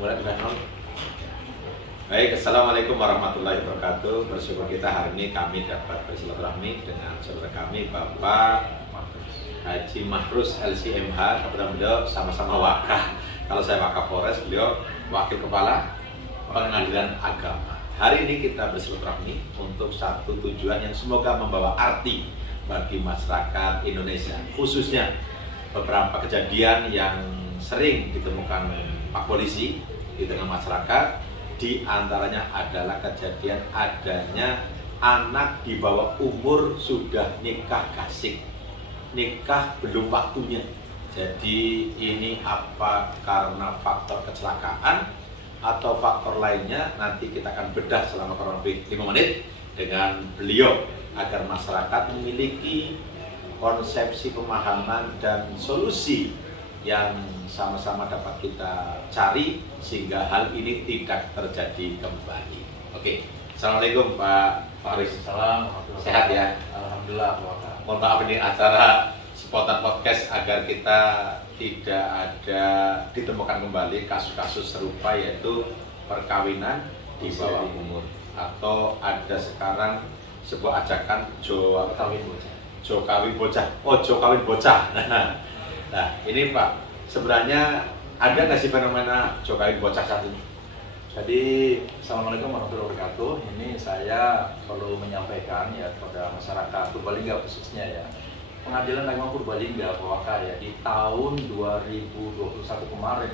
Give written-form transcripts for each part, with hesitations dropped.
Mulai udah nol. Baik, assalamualaikum warahmatullahi wabarakatuh. Bersyukur kita hari ini kami dapat bersilaturahmi dengan saudara kami Bapak Haji Mahrus LCMH. Kebetulan beliau sama-sama wakah. Kalau saya Wakapolres, beliau wakil kepala pengadilan agama. Hari ini kita bersilaturahmi untuk satu tujuan yang semoga membawa arti bagi masyarakat Indonesia, khususnya beberapa kejadian yang sering ditemukan Pak Polisi di tengah masyarakat. Di antaranya adalah kejadian adanya anak di bawah umur sudah nikah gasik, nikah belum waktunya. Jadi ini apa karena faktor kecelakaan atau faktor lainnya, nanti kita akan bedah selama kurang lebih 5 menit dengan beliau agar masyarakat memiliki konsepsi pemahaman dan solusi yang sama-sama dapat kita cari sehingga hal ini tidak terjadi kembali. Oke, assalamualaikum Pak Faris. Salam. Sehat ya? Alhamdulillah. Mohon maaf ini acara spontan podcast agar kita tidak ada ditemukan kembali kasus-kasus serupa, yaitu perkawinan di bawah umur atau ada sekarang sebuah ajakan Jo kawin bocah. Jo kawin bocah. Nah, ini Pak, sebenarnya ada nggak sih fenomena Jo kawin bocah saat ini? Jadi, assalamualaikum warahmatullahi wabarakatuh. Ini saya perlu menyampaikan ya kepada masyarakat Purbalingga khususnya ya. Pengadilan Agama Purbalingga Purwakarta ya, di tahun 2021 kemarin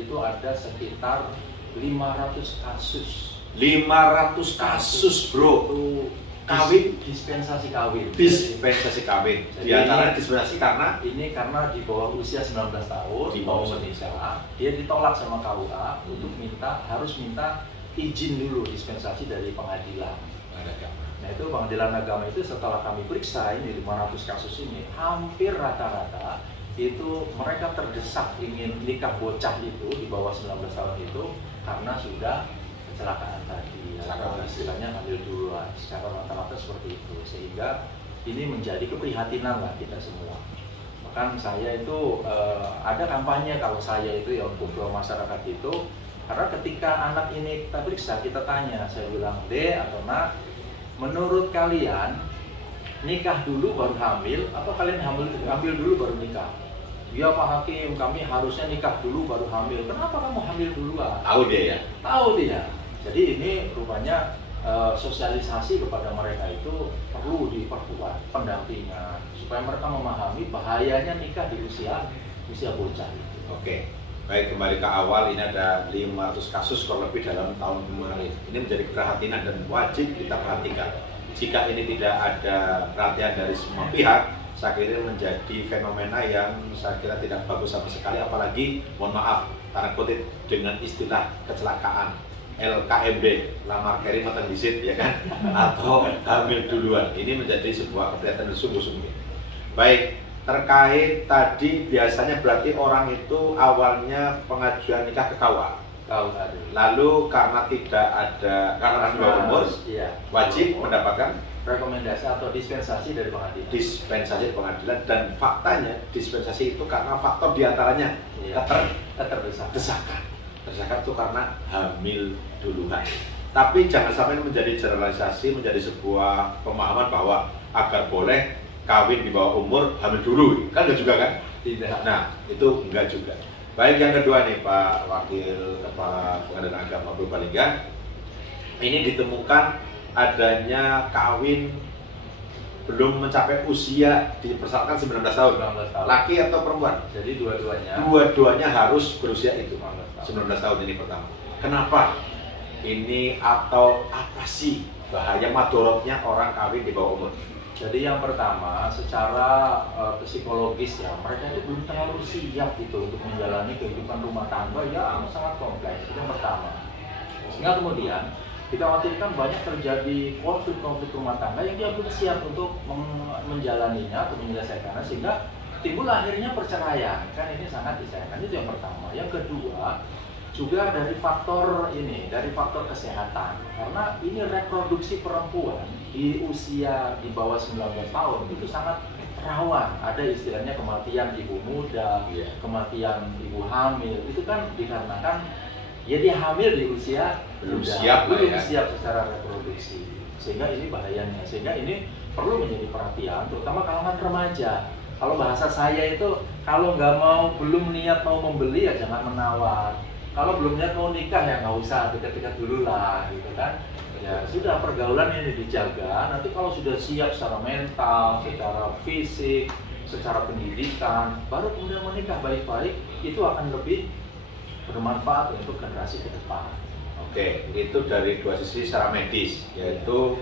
itu ada sekitar 500 kasus. 500 kasus, bro. Itu Kawin, dispensasi kawin. Dispensasi kawin. Di antara dispensasi karena di bawah usia 19 tahun, di bawah mau menikah, dia ditolak sama KUA untuk harus minta izin dulu dispensasi dari pengadilan. Nah, itu pengadilan agama itu setelah kami periksa ini 500 kasus ini, hampir rata-rata itu mereka terdesak ingin nikah bocah itu di bawah 19 tahun itu karena sudah kecelakaan tadi. Atau istilahnya hamil duluan, secara rata-rata seperti itu, sehingga ini menjadi keprihatinan lah kita semua. Bahkan saya itu ada kampanye kalau saya itu ya untuk ke masyarakat itu, karena ketika anak ini kita periksa, kita tanya, saya bilang, "Dek atau Nak, menurut kalian nikah dulu baru hamil atau kalian hamil dulu baru nikah?" "Ya Pak Hakim, kami harusnya nikah dulu baru hamil." "Kenapa kamu hamil duluan?" Tahu dia ya? Tahu dia. Jadi ini rupanya sosialisasi kepada mereka itu perlu diperkuat, pendampingan supaya mereka memahami bahayanya nikah di usia bocah. Oke, baik, kembali ke awal. Ini ada 500 kasus kurang lebih dalam tahun kemarin. Ini menjadi keprihatinan dan wajib kita perhatikan. Jika ini tidak ada perhatian dari semua pihak, saya kira menjadi fenomena yang saya kira tidak bagus sama sekali. Apalagi, mohon maaf, tanda kutip, dengan istilah kecelakaan, LKMD, lamar keri matang disit, ya kan? Atau hamil duluan. Ini menjadi sebuah keprihatinan sungguh-sungguh. Baik, terkait tadi biasanya berarti orang itu awalnya pengajuan nikah ke KUA. Lalu karena tidak ada, karena di bawah umur, wajib mendapatkan rekomendasi atau dispensasi dari pengadilan. Dispensasi pengadilan, dan faktanya dispensasi itu karena faktor diantaranya keterdesakan. Desakan itu karena hamil duluan. Tapi jangan sampai menjadi generalisasi, menjadi sebuah pemahaman bahwa agar boleh kawin di bawah umur hamil dulu, kan enggak juga kan? Tidak. Nah, itu enggak juga. Baik, yang kedua nih Pak Wakil Kepala Pengadilan Agama Purbalingga, ini ditemukan adanya kawin belum mencapai usia dipersyaratkan 19 tahun. Laki atau perempuan? Jadi dua-duanya harus berusia itu. 19 tahun ini pertama. Kenapa? Ini atau apa sih bahaya madorotnya orang kawin di bawah umur? Jadi yang pertama, secara psikologis ya, mereka itu belum terlalu siap gitu untuk menjalani kehidupan rumah tangga yang sangat kompleks. Itu yang pertama. Sehingga kemudian dikhawatirkan banyak terjadi konflik-konflik rumah tangga yang dia belum siap untuk menjalaninya atau menyelesaikannya, sehingga timbul akhirnya perceraian. Kan ini sangat disayangkan. Itu yang pertama. Yang kedua, juga dari faktor kesehatan, karena ini reproduksi perempuan di usia di bawah 19 tahun itu sangat rawan. Ada istilahnya kematian ibu muda, kematian ibu hamil, itu kan dikarenakan ya dia hamil di usia belum muda, siap lah belum ya. siap secara reproduksi, sehingga ini bahayanya, sehingga ini perlu menjadi perhatian terutama kalangan remaja. Kalau bahasa saya itu, kalau nggak mau, belum niat mau membeli ya jangan menawar. Kalau belum niat mau nikah ya nggak usah dekat-dekat dulu lah, gitu kan. Ya sudah, pergaulan ini dijaga. Nanti kalau sudah siap secara mental, secara fisik, secara pendidikan, baru kemudian menikah baik-baik, itu akan lebih bermanfaat untuk generasi ke depan. Oke, itu dari dua sisi secara medis, yaitu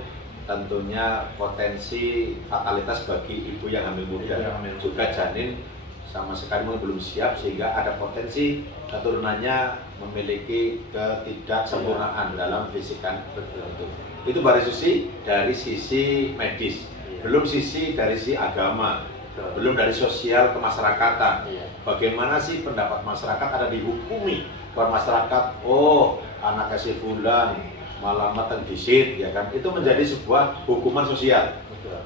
tentunya potensi fatalitas bagi ibu yang hamil muda, juga janin sama sekali belum siap, sehingga ada potensi keturunannya memiliki ketidaksempurnaan dalam fisikan. Itu dari sisi medis, belum dari sisi agama, belum dari sosial kemasyarakatan. Bagaimana sih pendapat masyarakat ada dihukumi kalau masyarakat, oh anaknya si fulan malah mateng disit, ya kan? Itu menjadi sebuah hukuman sosial.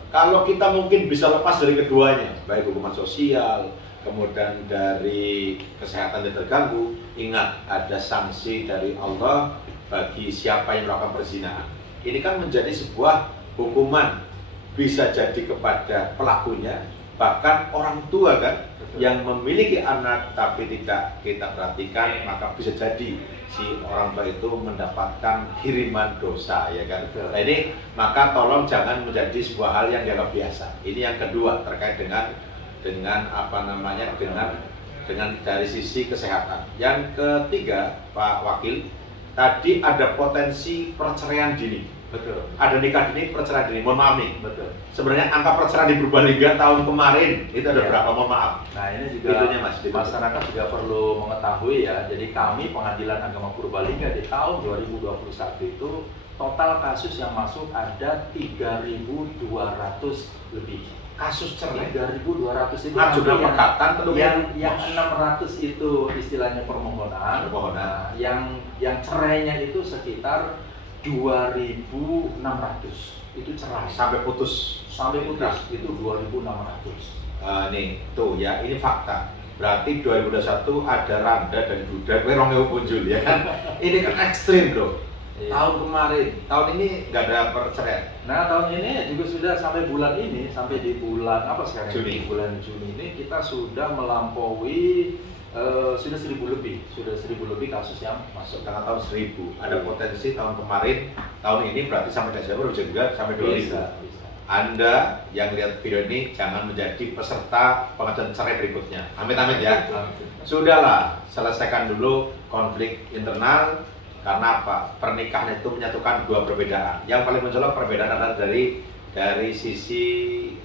Kalau kita mungkin bisa lepas dari keduanya, baik hukuman sosial, kemudian dari kesehatan yang terganggu, ingat ada sanksi dari Allah bagi siapa yang melakukan perzinahan. Ini kan menjadi sebuah hukuman, bisa jadi kepada pelakunya, bahkan orang tua kan, yang memiliki anak tapi tidak kita perhatikan, maka bisa jadi si orang tua itu mendapatkan kiriman dosa, ya kan. Nah ini maka tolong jangan menjadi sebuah hal yang dianggap biasa. Ini yang kedua terkait dengan apa namanya, dengan dari sisi kesehatan. Yang ketiga, Pak Wakil, tadi ada potensi perceraian dini. Betul. Ada nikah dini, perceraian dini. Mohon maaf nih. Betul. Sebenarnya angka perceraian di Purbalingga tahun kemarin itu ada berapa? Mohon maaf. Nah ini juga itunya, Mas, masyarakat juga perlu mengetahui ya. Jadi kami Pengadilan Agama Purbalingga di tahun 2021 itu total kasus yang masuk ada 3.200 lebih. Kasus cerai 3.200 itu yang 600 itu istilahnya permohonan. Nah, yang cerainya itu sekitar 2.600 itu cerai sampai putus itu 2.600. Nih tuh ya, ini fakta. Berarti 2021 ada Randa dan Duda, gue rongeu punjul ya kan. Ini kan ekstrim bro. Tahun kemarin, tahun ini nggak ada perceraian. Nah tahun ini juga sudah sampai bulan ini, sampai di bulan apa sekarang? Juni. Bulan Juni ini kita sudah melampaui sudah 1.000 lebih kasus yang masuk. Karena tahun 1.000 ada potensi tahun kemarin, tahun ini berarti sampai Desember bisa juga sampai 2.000. Bisa. Anda yang lihat video ini jangan menjadi peserta pengajuan cerai berikutnya. Amit-amit ya. Sudahlah, selesaikan dulu konflik internal. Karena apa? Pernikahan itu menyatukan dua perbedaan. Yang paling mencolok perbedaan adalah dari sisi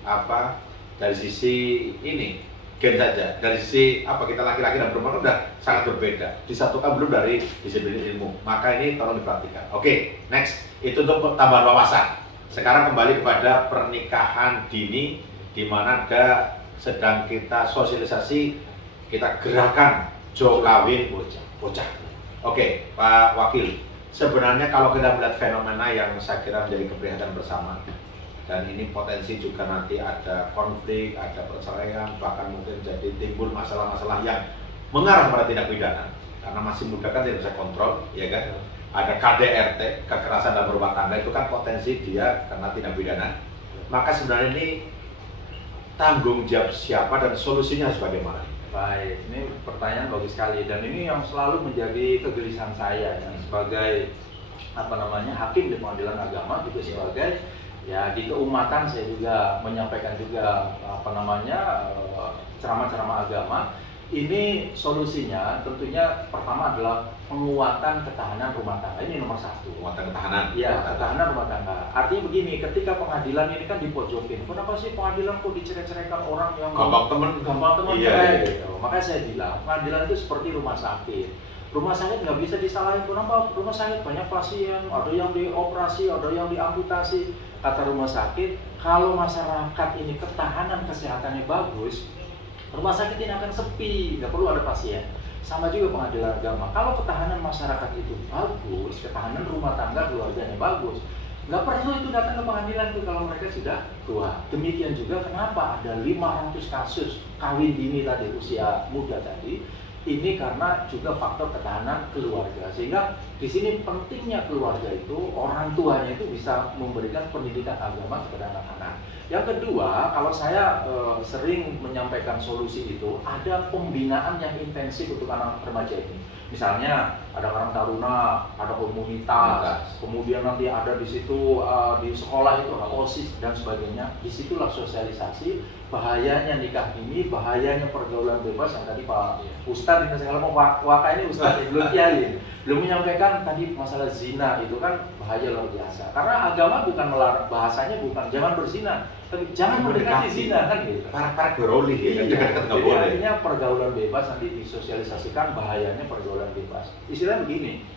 apa? Dari sisi ini gen saja. Dari sisi apa, kita laki-laki dan perempuan sudah sangat berbeda. Disatukan belum dari disiplin ilmu. Maka ini tolong diperhatikan. Oke, next itu untuk tambahan wawasan. Sekarang kembali kepada pernikahan dini, di mana sedang kita sosialisasi, kita gerakan jo kawin bocah. Oke, Pak Wakil, sebenarnya kalau kita melihat fenomena yang saya kira menjadi keprihatinan bersama, dan ini potensi juga nanti ada konflik, ada perceraian, bahkan mungkin jadi timbul masalah-masalah yang mengarah pada tindak pidana, karena masih muda kan tidak bisa kontrol, ya kan? Ada KDRT, kekerasan dalam rumah tangga, itu kan potensi dia kena tindak pidana. Maka sebenarnya ini tanggung jawab siapa dan solusinya harus bagaimana? Baik, ini pertanyaan bagus sekali, dan ini yang selalu menjadi kegelisahan saya ya, sebagai hakim di Pengadilan Agama, juga sebagai ya di keumatan saya juga menyampaikan juga ceramah-ceramah agama. Ini solusinya tentunya pertama adalah penguatan ketahanan rumah tangga. Ini nomor satu. Penguatan ketahanan. Ya, ketahanan rumah tangga. Artinya begini, ketika pengadilan ini kan dipojokin. Kenapa sih pengadilan kok dicerai-ceraikan orang yang gampang teman cerai? Gitu. Makanya saya bilang, pengadilan itu seperti rumah sakit. Rumah sakit nggak bisa disalahin. Kenapa? Rumah sakit banyak pasien, ada yang dioperasi, ada yang diamputasi. Kata rumah sakit, kalau masyarakat ini ketahanan kesehatannya bagus, rumah sakit ini akan sepi, nggak perlu ada pasien. Sama juga Pengadilan Agama, kalau ketahanan masyarakat itu bagus, ketahanan rumah tangga keluarganya bagus, nggak perlu itu datang ke pengadilan itu kalau mereka sudah tua. Demikian juga kenapa ada 500 kasus kawin dini tadi, usia muda tadi, Ini karena juga faktor ketahanan keluarga, sehingga di sini pentingnya keluarga itu, orang tuanya itu bisa memberikan pendidikan agama kepada anak-anak. Yang kedua, kalau saya sering menyampaikan solusi itu, ada pembinaan yang intensif untuk anak remaja ini. Misalnya ada Karang Taruna, ada komunitas, kemudian nanti ada di situ di sekolah itu ada OSIS dan sebagainya. Disitulah sosialisasi bahayanya nikah ini, bahayanya pergaulan bebas yang tadi Pak Ustadz, ini saya Pak Waka ini Ustadz belum kiai, belum menyampaikan tadi masalah zina itu kan bahaya luar biasa. Karena agama bukan melarang, bahasanya bukan jangan berzina, tapi jangan mendekati zina kan gitu. Para beroleh ya, dekat-dekat nggak boleh. Artinya pergaulan bebas nanti disosialisasikan bahayanya pergaulan bebas. Istilahnya begini,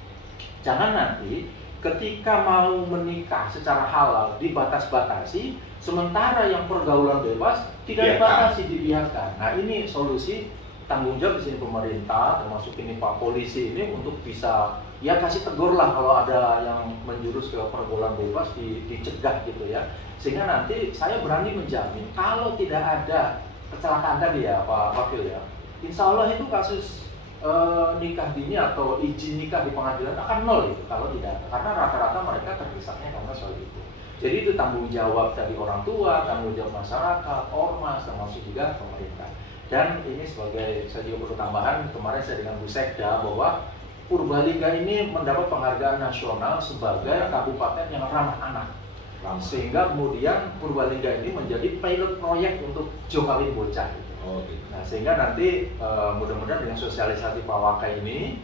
jangan nanti ketika mau menikah secara halal dibatas-batasi, sementara yang pergaulan bebas tidak dibatasi, dibiarkan. Nah ini solusi tanggung jawab di sini pemerintah, termasuk ini Pak Polisi ini untuk bisa ya kasih tegur lah kalau ada yang menjurus ke pergaulan bebas dicegah gitu ya. Sehingga nanti saya berani menjamin kalau tidak ada kecelakaan tadi ya Pak Wakil ya, insya Allah itu kasus nikah dini atau izin nikah di pengadilan akan nol gitu kalau tidak, karena rata-rata mereka terdesaknya karena soal itu. Jadi itu tanggung jawab dari orang tua, tanggung jawab masyarakat, ormas, termasuk juga pemerintah. Dan ini sebagai, saya juga perlu tambahan, kemarin saya dengan Bu Sekda bahwa Purbalingga ini mendapat penghargaan nasional sebagai kabupaten yang ramah anak. Sehingga kemudian Purbalingga ini menjadi pilot proyek untuk Jokawin Bocah gitu. Nah sehingga nanti mudah-mudahan dengan sosialisasi Pak Waka ini,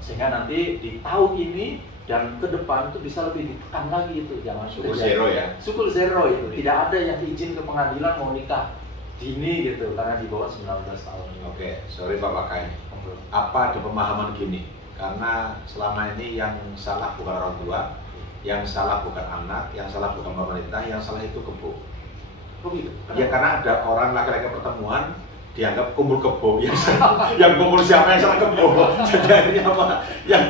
sehingga nanti di tahun ini dan ke depan itu bisa lebih ditekan lagi itu, jangan sukul zero ya. Sukul zero itu, tidak ada yang izin ke pengadilan mau nikah dini gitu karena di bawah 19 tahun. Oke, sorry Pak Waka ini. Apa ada pemahaman gini? Karena selama ini yang salah bukan orang tua, yang salah bukan anak, yang salah bukan pemerintah, yang salah itu kebo. Ya karena ada orang laki-laki pertemuan dianggap kumpul kebo, yang kumpul siapa yang salah kebo. Jadi akhirnya apa? Yang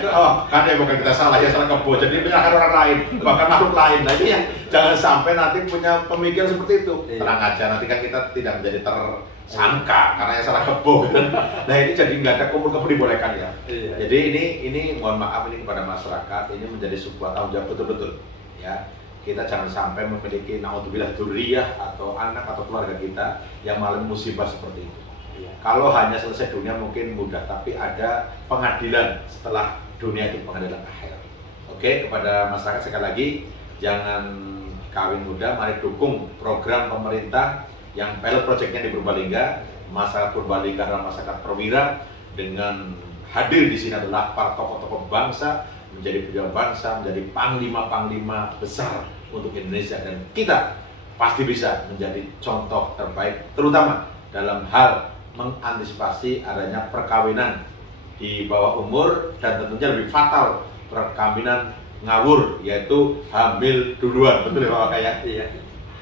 kan ya bukan kita salah, yang salah kebo. Jadi menyalahkan orang lain, bahkan makhluk lain. Nah ini yang jangan sampai nanti punya pemikiran seperti itu. Tenang aja, nanti kan kita tidak menjadi tersangka karena yang salah kebo. Nah ini jadi nggak ada kumpul kebo dibolehkan ya. Jadi ini mohon maaf ini kepada masyarakat, ini menjadi sebuah tanggung jawab betul-betul ya. Kita jangan sampai memiliki naudzubillah dzurriyyah atau anak atau keluarga kita yang mengalami musibah seperti itu. Kalau hanya selesai dunia mungkin mudah, tapi ada pengadilan setelah dunia itu, pengadilan akhir. Oke, kepada masyarakat sekali lagi, jangan kawin muda, mari dukung program pemerintah yang pilot projectnya di Purbalingga. Masyarakat Purbalingga adalah masyarakat perwira, dengan hadir di sini adalah para tokoh-tokoh bangsa, menjadi pejuang bangsa, menjadi panglima-panglima besar untuk Indonesia, dan kita pasti bisa menjadi contoh terbaik, terutama dalam hal mengantisipasi adanya perkawinan di bawah umur dan tentunya lebih fatal perkawinan ngawur, yaitu hamil duluan. Betul ya Pak Kaya? Iya.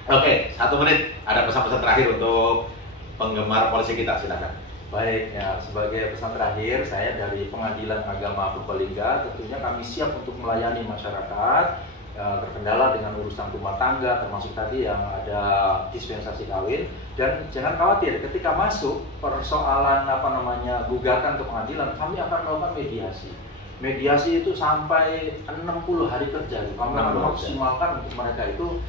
Oke, 1 menit ada pesan-pesan terakhir untuk penggemar polisi kita, silakan. Baik, ya sebagai pesan terakhir saya dari Pengadilan Agama Purbalingga, tentunya kami siap untuk melayani masyarakat terkendala dengan urusan rumah tangga, termasuk tadi yang ada dispensasi kawin. Dan jangan khawatir, ketika masuk persoalan gugatan ke pengadilan, kami akan melakukan mediasi. Mediasi itu sampai 60 hari kerja. Kami akan maksimalkan untuk mereka itu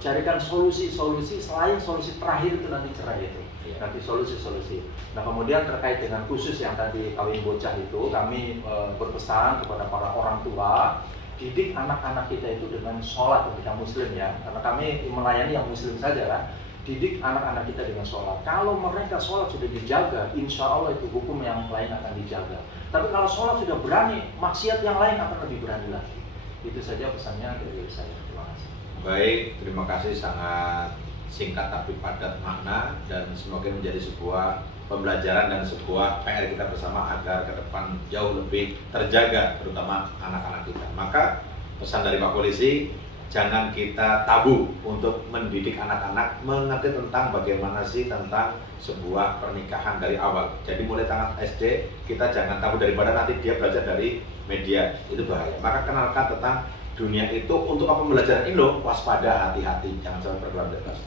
carikan solusi-solusi selain solusi terakhir itu nanti cerai itu. Nanti solusi-solusi. Nah kemudian terkait dengan khusus yang tadi kawin bocah itu, kami berpesan kepada para orang tua, didik anak-anak kita itu dengan sholat ketika muslim ya, karena kami melayani yang muslim saja kan. Didik anak-anak kita dengan sholat. Kalau mereka sholat sudah dijaga, insya Allah itu hukum yang lain akan dijaga. Tapi kalau sholat sudah berani, maksiat yang lain akan lebih berani lagi. Itu saja pesannya dari saya. Terima kasih. Baik, terima kasih, sangat singkat tapi padat makna, dan semoga menjadi sebuah pembelajaran dan sebuah PR kita bersama agar ke depan jauh lebih terjaga, terutama anak-anak kita. Maka pesan dari Pak Polisi, jangan kita tabu untuk mendidik anak-anak mengerti tentang bagaimana sih tentang sebuah pernikahan dari awal. Jadi mulai tangan SD kita jangan tabu, daripada nanti dia belajar dari media, itu bahaya. Maka kenalkan tentang dunia itu. Untuk apa pembelajaran ini loh, waspada, hati-hati, jangan sampai pergaulan bebas.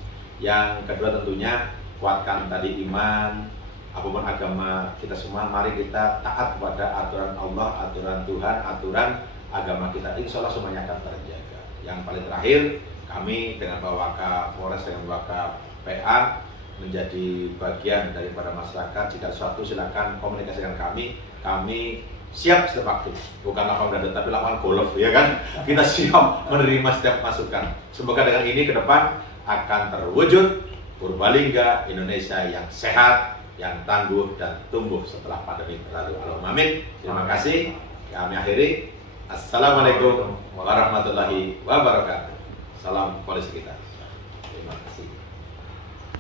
Yang kedua tentunya kuatkan tadi iman, apapun agama kita semua, mari kita taat kepada aturan Allah, aturan Tuhan, aturan agama kita. Insya Allah semuanya akan terjaga. Yang paling terakhir, kami dengan Pak Wakapolres, dengan Wakap PA menjadi bagian daripada masyarakat. Jika sesuatu silakan komunikasi dengan kami. Kami siap setiap waktu, bukan lapangan dada tapi lapangan golf, ya kan? Kita siap menerima setiap masukan. Semoga dengan ini ke depan akan terwujud Purbalingga Indonesia yang sehat, yang tangguh dan tumbuh setelah pandemi berlalu. Allahumma amin. Terima kasih. Kami akhiri. Assalamualaikum warahmatullahi wabarakatuh. Salam polisi kita. Terima kasih.